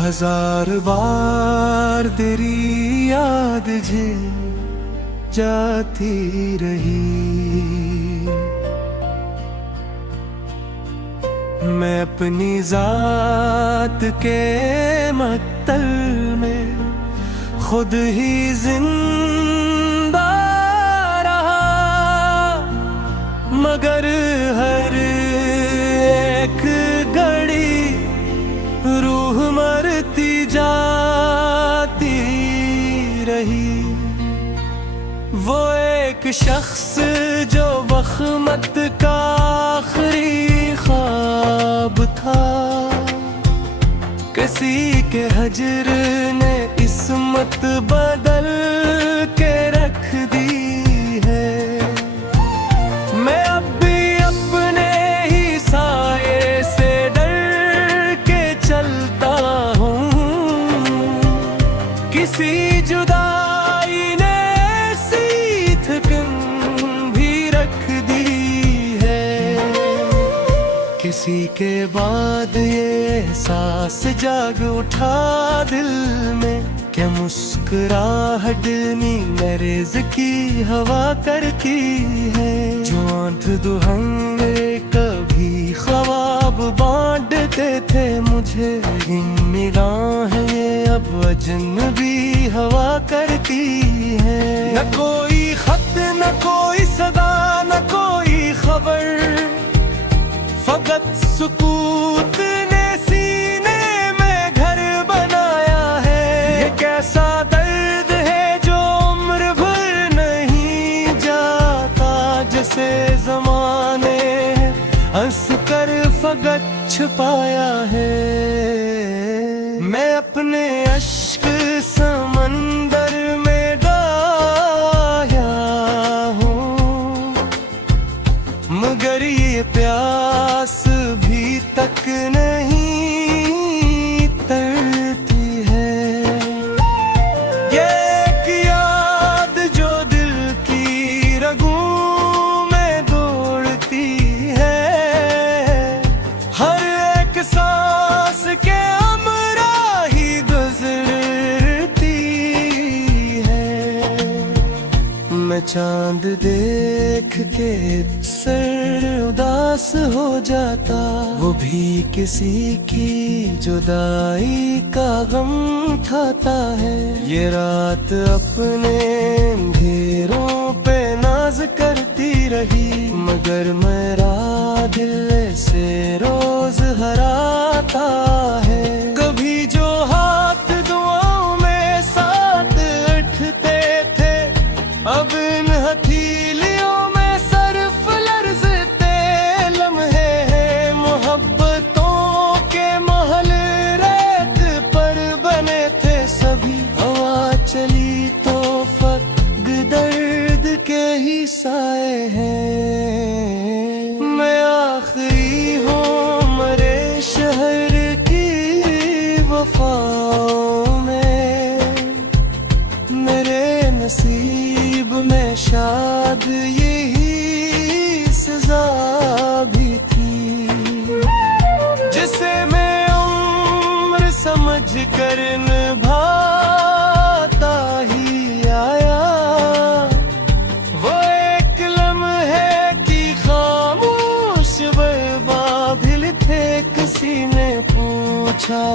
हजार बार तेरी याद झिल जाती रही। मैं अपनी जात के मक्तल में खुद ही जिंदा रहा, मगर हर एक घड़ी रूह मरती जाती रही। वो एक शख्स जो वख्मत का आखिरी ख्वाब था, किसी के हजर ने किस्मत बदल के रख दी है। मैं अब भी अपने ही साये से डर के चलता हूँ, किसी जुदाई ने ऐसी थकन भी रख दी है। किसी के बाद ये एहसास जाग उठा दिल में, क्या मुस्कुराहट मेरेज की हवा करती है। जो आंख दुहंगे कभी ख्वाब बांटते थे मुझे, इन निगाहें ये अब अजनबी हवा करती है। न कोई खत न कोई सदा न कोई खबर, फकत सुकूत ने सीने में घर बनाया है। ये कैसा दर्द है जो उम्र भर नहीं जाता, जैसे ज़माने हंस कर फकत छुपाया है। मैं अपने अश्क समंदर में गाया हूँ, मगर ये प्यास भी तक नहीं तरती है। ये एक याद जो दिल की रगों में दौड़ती है, हर एक सांस के हमरा ही गुजरती है। मैं चांद देख के सर उदास हो जाता, वो भी किसी की जुदाई का गम खाता है। ये रात अपने अंधेरों पे नाज करती रही, मगर मेरा दिल से रोज हराता है। कभी जो हाथ दुआओं में साथ उठते थे, अब इन हथेलियों में सरफ लर्ज़ते लम्हे हैं। मोहब्बतों के महल रेत पर बने थे सभी, हवा चली तो फकत दर्द के ही साए हैं। मैं आखिरी हूँ मरे शहर की वफाओं में, मेरे नसीब में शायद यही सजा भी थी, जिसे मैं उम्र समझ कर निभाता ही आया। वो एक लम्हे की खामोश बादल थे, किसी ने पूछा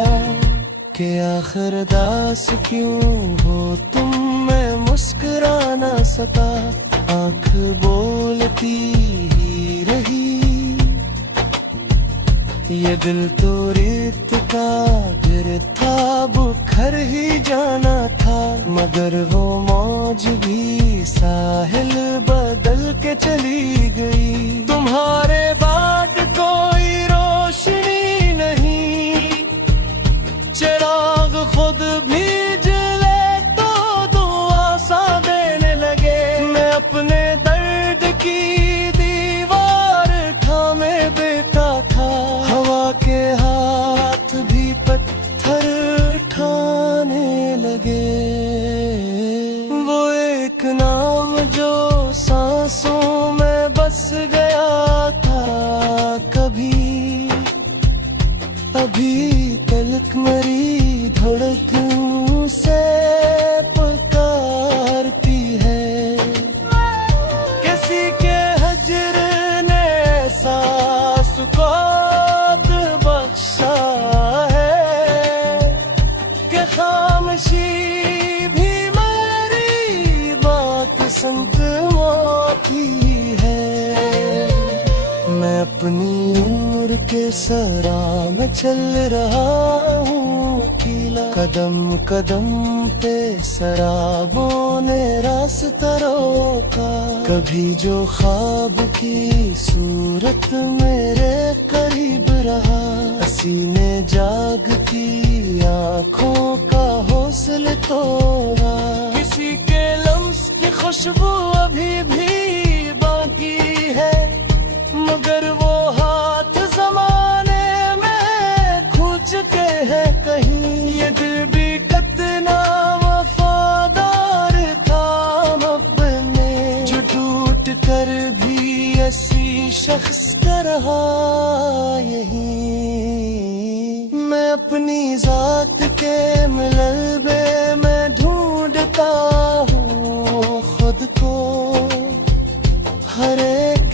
कि आखिर दास क्यों हो तुम। मैं मुस्कुरा न सका, आंख बोलती ही रही। ये दिल तो रेत का गिर था, बुखर ही जाना था, मगर वो मौज भी साहिल बदल के चली गई। तुम्हारे बाट कोई रोशनी नहीं, चिराग खुद भी जले तो दुआ सा देने लगे। मैं अपने दर्द की दीवार थामे देता था, हवा के हाथ भी पत्थर उठाने लगे। वो एक नाम जो सांसों में बस गया था कभी, अभी तलक मरी बसंत मौती है। मैं अपनी उम्र के सरा में चल रहा हूँ अकेला, कदम कदम पे शराबों ने रास्ता रोका। कभी जो ख्वाब की सूरत मेरे करीब रहा, सीने जागती आँखों का हौसला तोड़ा। किसी के लम्स की खुशबू अभी भी बाकी है, मगर वो हाथ जमाने में खो चुके हैं कहीं। ये दिल भी कितना वफादार था अपने, जो टूट कर भी ऐसी शख्स का रहा यही। मैं अपनी जात के मलबे में ढूंढता हूँ खुद को, हर एक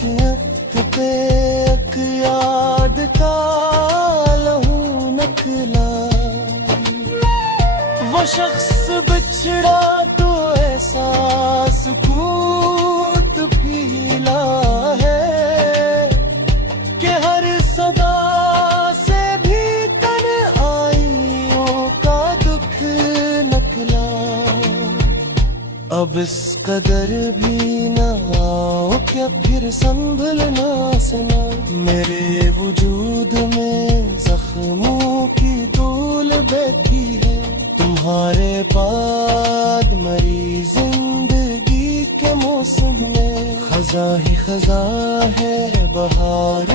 पे एक याद का लहू नकला। वो शख्स बिछड़ा तो एहसास कूत पीला है, कि हर सदा से भी तन्हाइयों का दुख नकला। अब इस कदर भी ना आओ क्या फिर संभलना सना, मेरे वजूद में जख्मों की धूल बैठी है। तुम्हारे बाद मरी जिंदगी के मौसम में खजा ही खजा है बहार